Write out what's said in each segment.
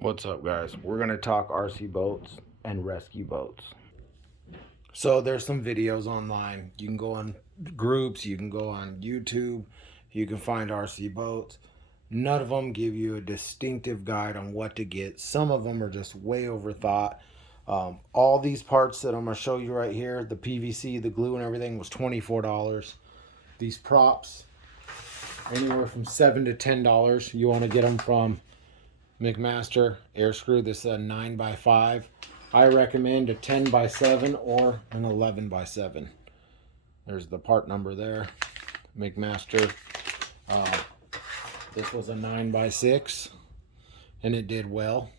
What's up, guys? We're going to talk RC boats and rescue boats. So there's some videos online. You can go on groups, you can go on YouTube, you can find RC boats. None of them give you a distinctive guide on what to get. Some of them are just way overthought. All these parts that I'm going to show you right here, the PVC, the glue and everything, was $24. These props, anywhere from $7 to $10. You want to get them from McMaster air screw. This is a 9x5. I recommend a 10x7 or an 11x7. There's the part number there. McMaster. This was a 9x6 and it did well.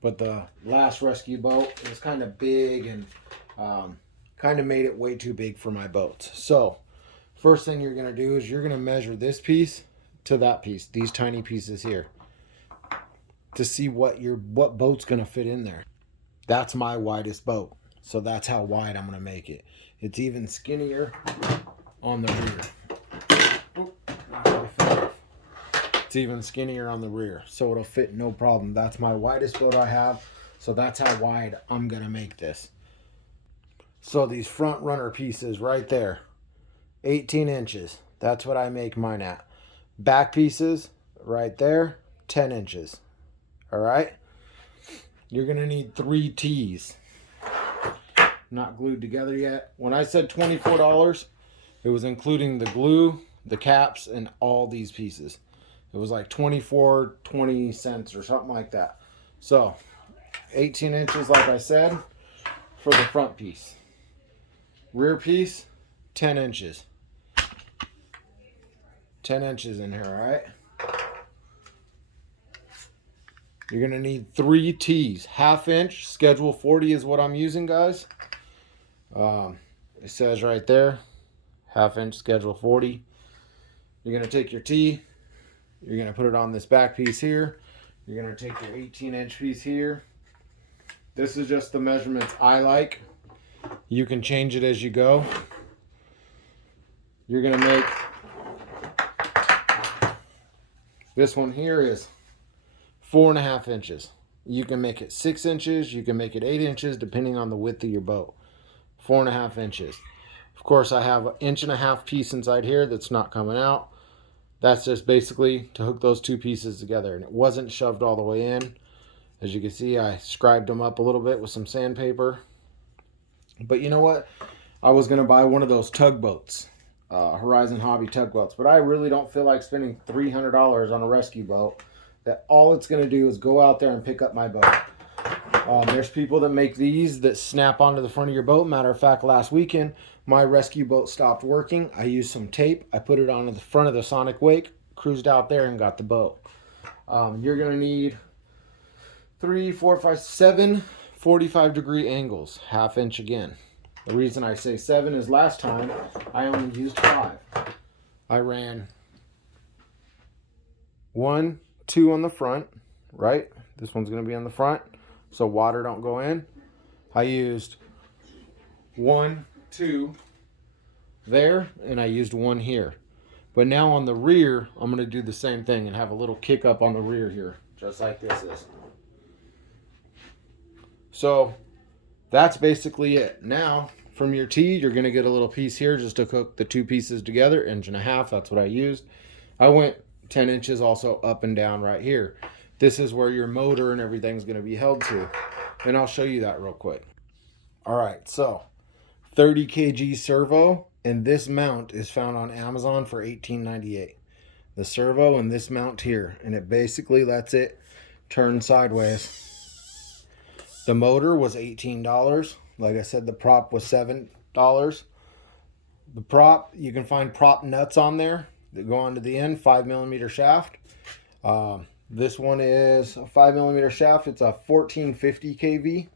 But the last rescue boat was kind of big and kind of made it way too big for my boats. So first thing you're going to do is you're going to measure this piece to that piece, these tiny pieces here, to see what boat's gonna fit in there. That's my widest boat, so that's how wide I'm gonna make it. It's even skinnier on the rear. It's even skinnier on the rear, so it'll fit no problem. That's my widest boat I have, so that's how wide I'm gonna make this. So these front runner pieces right there, 18 inches. That's what I make mine at. Back pieces right there, 10 inches. All right, you're gonna need 3 T's, not glued together yet. When I said $24, it was including the glue, the caps, and all these pieces. It was like 20 cents or something like that. So 18 inches, like I said, for the front piece. Rear piece, 10 inches. 10 inches in here, all right? You're going to need 3 T's. 1/2 inch, schedule 40 is what I'm using, guys. It says right there, 1/2 inch, schedule 40. You're going to take your T. You're going to put it on this back piece here. You're going to take your 18-inch piece here. This is just the measurements I like. You can change it as you go. You're going to make, this one here is 4.5 inches. You can make it 6 inches. You can make it 8 inches, depending on the width of your boat. 4.5 inches. Of course, I have an 1.5 inch piece inside here that's not coming out. That's just basically to hook those two pieces together. And it wasn't shoved all the way in. As you can see, I scribed them up a little bit with some sandpaper. But you know what? I was going to buy one of those tugboats. Horizon Hobby tugboats. But I really don't feel like spending $300 on a rescue boat that all it's going to do is go out there and pick up my boat. There's people that make these that snap onto the front of your boat. Matter of fact, last weekend, my rescue boat stopped working. I used some tape. I put it on the front of the Sonic Wake, cruised out there, and got the boat. You're going to need 3, 4, 5, 7 45-degree angles. 1/2 inch again. The reason I say 7 is last time I only used 5. I ran 1, 2 on the front, right? This one's going to be on the front, so water don't go in. I used 1, 2 there, and I used 1 here. But now on the rear, I'm going to do the same thing and have a little kick up on the rear here, just like this is. So that's basically it. Now, from your T, you're going to get a little piece here just to hook the two pieces together, 1.5 inches, that's what I used. I went 10 inches also up and down right here. This is where your motor and everything's going to be held to. And I'll show you that real quick. All right, so 30 kg servo, and this mount is found on Amazon for $18.98. The servo and this mount here, and it basically lets it turn sideways. The motor was $18. Like I said, the prop was $7. The prop, you can find prop nuts on there that go onto the end, 5mm shaft. This one is a 5mm shaft. It's a 1450 kV,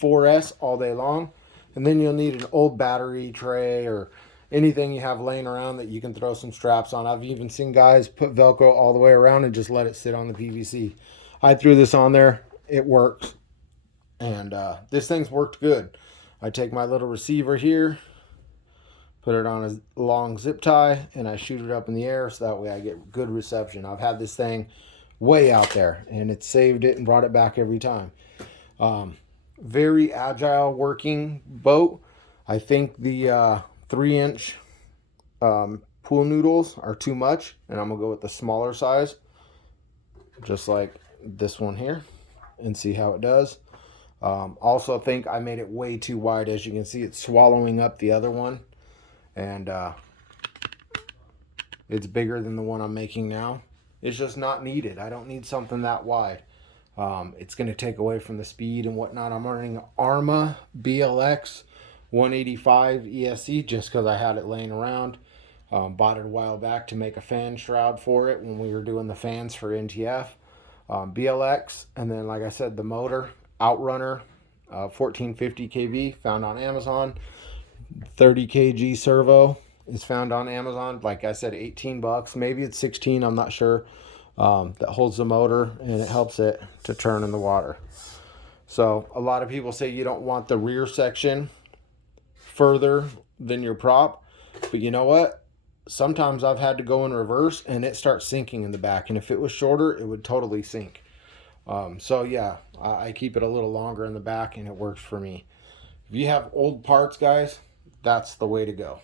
4S all day long. And then you'll need an old battery tray or anything you have laying around that you can throw some straps on. I've even seen guys put Velcro all the way around and just let it sit on the PVC. I threw this on there. It works. And this thing's worked good. I take my little receiver here, put it on a long zip tie, and I shoot it up in the air so that way I get good reception. I've had this thing way out there, and it saved it and brought it back every time. Very agile working boat. I think the 3-inch pool noodles are too much, and I'm gonna go with the smaller size, just like this one here, and see how it does. Also think I made it way too wide. As you can see, it's swallowing up the other one, and it's bigger than the one I'm making now. It's just not needed. I don't need something that wide. It's going to take away from the speed and whatnot. I'm running Arma BLX 185 ESC just because I had it laying around. Bought it a while back to make a fan shroud for it when we were doing the fans for NTF. BLX, and then like I said, the motor Outrunner 1450 kV, found on Amazon. 30 kg servo is found on Amazon. Like I said, 18 bucks, maybe it's 16, I'm not sure. That holds the motor and it helps it to turn in the water. So a lot of people say you don't want the rear section further than your prop, but you know what? Sometimes I've had to go in reverse and it starts sinking in the back, and if it was shorter, it would totally sink. So yeah, I keep it a little longer in the back and it works for me. If you have old parts, guys, that's the way to go.